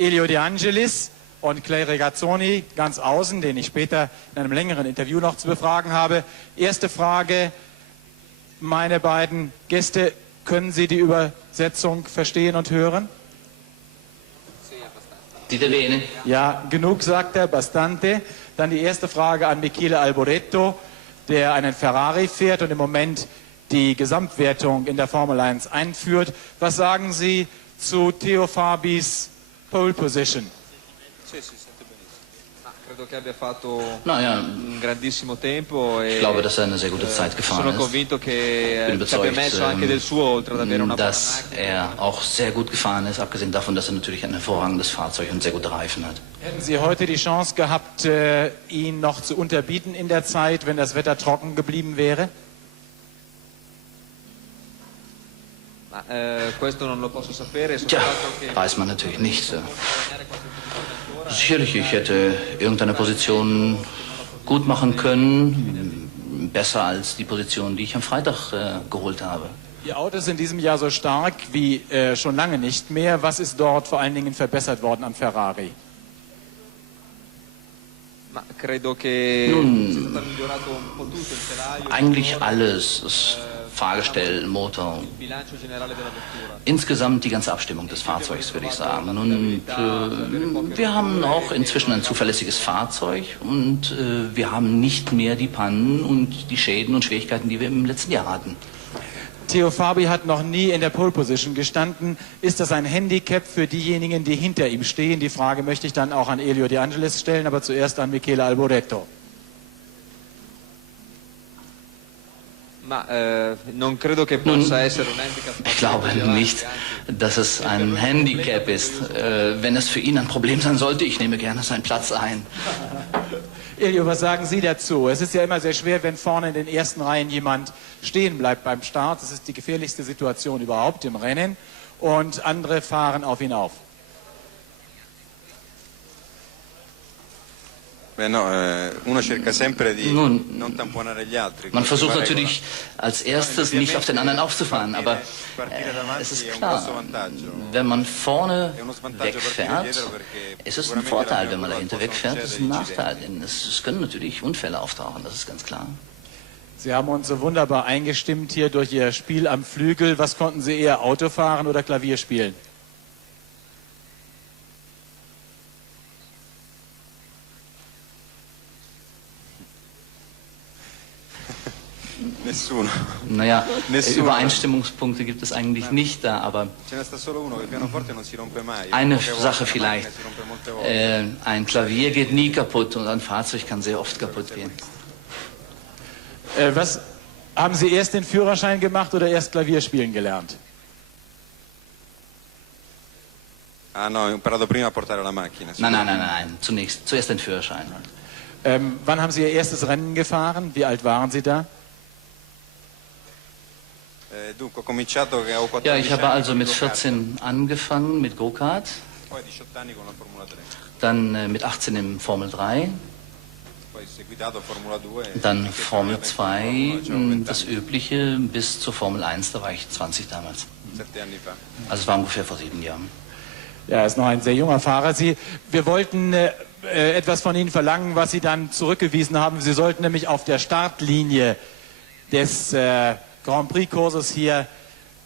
Elio De Angelis und Clay Regazzoni ganz außen, den ich später in einem längeren Interview noch zu befragen habe. Erste Frage, meine beiden Gäste, können Sie die Übersetzung verstehen und hören? Ja, genug, sagt er, bastante. Dann die erste Frage an Michele Alboreto, der einen Ferrari fährt und im Moment die Gesamtwertung in der Formel 1 einführt. Was sagen Sie zu Theo Fabis Pole Position? Naja, ich glaube, dass er eine sehr gute Zeit gefahren ist. Ich bin überzeugt, dass er auch sehr gut gefahren ist, abgesehen davon, dass er natürlich ein hervorragendes Fahrzeug und sehr gute Reifen hat. Hätten Sie heute die Chance gehabt, ihn noch zu unterbieten in der Zeit, wenn das Wetter trocken geblieben wäre? Tja, weiß man natürlich nicht. Sicherlich, ich hätte irgendeine Position gut machen können, besser als die Position, die ich am Freitag geholt habe. Ihr Auto ist in diesem Jahr so stark wie schon lange nicht mehr. Was ist dort vor allen Dingen verbessert worden am Ferrari? Nun, eigentlich alles. Das Fahrgestell, Motor. Insgesamt die ganze Abstimmung des Fahrzeugs, würde ich sagen. Und wir haben auch inzwischen ein zuverlässiges Fahrzeug und wir haben nicht mehr die Pannen und die Schäden und Schwierigkeiten, die wir im letzten Jahr hatten. Theo Fabi hat noch nie in der Pole Position gestanden. Ist das ein Handicap für diejenigen, die hinter ihm stehen? Die Frage möchte ich dann auch an Elio De Angelis stellen, aber zuerst an Michele Alboreto. Nun, ich glaube nicht, dass es ein Handicap ist. Wenn es für ihn ein Problem sein sollte, ich nehme gerne seinen Platz ein. Elio, was sagen Sie dazu? Es ist ja immer sehr schwer, wenn vorne in den ersten Reihen jemand stehen bleibt beim Start. Das ist die gefährlichste Situation überhaupt im Rennen. Und andere fahren auf ihn auf. Man versucht natürlich als erstes nicht auf den anderen aufzufahren, aber es ist klar, wenn man vorne wegfährt, ist es ein Vorteil, wenn man dahinter wegfährt, ist es ein Nachteil, denn es können natürlich Unfälle auftauchen, das ist ganz klar. Sie haben uns so wunderbar eingestimmt hier durch Ihr Spiel am Flügel. Was konnten Sie eher, Auto fahren oder Klavier spielen? Naja, Übereinstimmungspunkte gibt es eigentlich nicht da, aber eine Sache vielleicht, ein Klavier geht nie kaputt und ein Fahrzeug kann sehr oft kaputt gehen. Was haben Sie erst den Führerschein gemacht oder erst Klavier spielen gelernt? Nein, zuerst den Führerschein. Wann haben Sie Ihr erstes Rennen gefahren? Wie alt waren Sie da? Ja, ich habe also mit 14 angefangen mit Go-Kart, dann mit 18 im Formel 3, dann Formel 2, das Übliche bis zur Formel 1, da war ich 20 damals. Also es war ungefähr vor 7 Jahren. Ja, er ist noch ein sehr junger Fahrer. Wir wollten etwas von Ihnen verlangen, was Sie dann zurückgewiesen haben. Sie sollten nämlich auf der Startlinie des Grand Prix-Kurses hier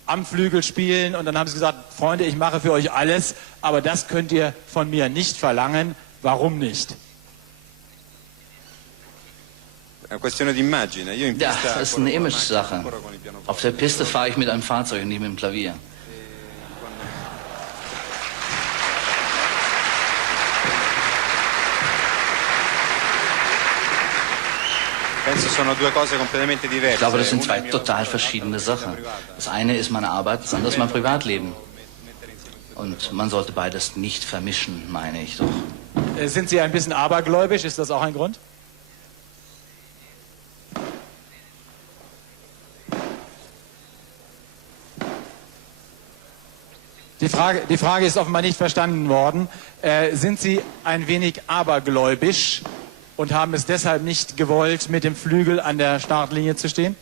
am Flügel spielen und dann haben sie gesagt, Freunde, ich mache für euch alles, aber das könnt ihr von mir nicht verlangen. Warum nicht? Ja, das ist eine Image-Sache. Auf der Piste fahre ich mit einem Fahrzeug und nicht mit dem Klavier. Ich glaube, das sind zwei total verschiedene Sachen. Das eine ist meine Arbeit, das andere ist mein Privatleben. Und man sollte beides nicht vermischen, meine ich doch. Sind Sie ein bisschen abergläubisch? Ist das auch ein Grund? Die Frage ist offenbar nicht verstanden worden. Sind Sie ein wenig abergläubisch und haben es deshalb nicht gewollt, mit dem Flügel an der Startlinie zu stehen?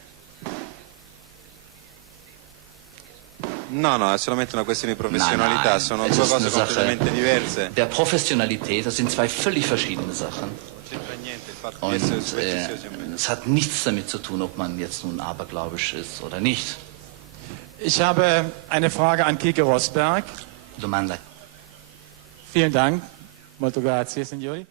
No, no, è solamente una questione di professionalità, sono due cose completamente diverse. Der Professionalität, das sind zwei völlig verschiedene Sachen. Und es hat nichts damit zu tun, ob man jetzt nun abergläubisch ist oder nicht. Ich habe eine Frage an Kike Rosberg. Domanda. Vielen Dank. Molto grazie, signori.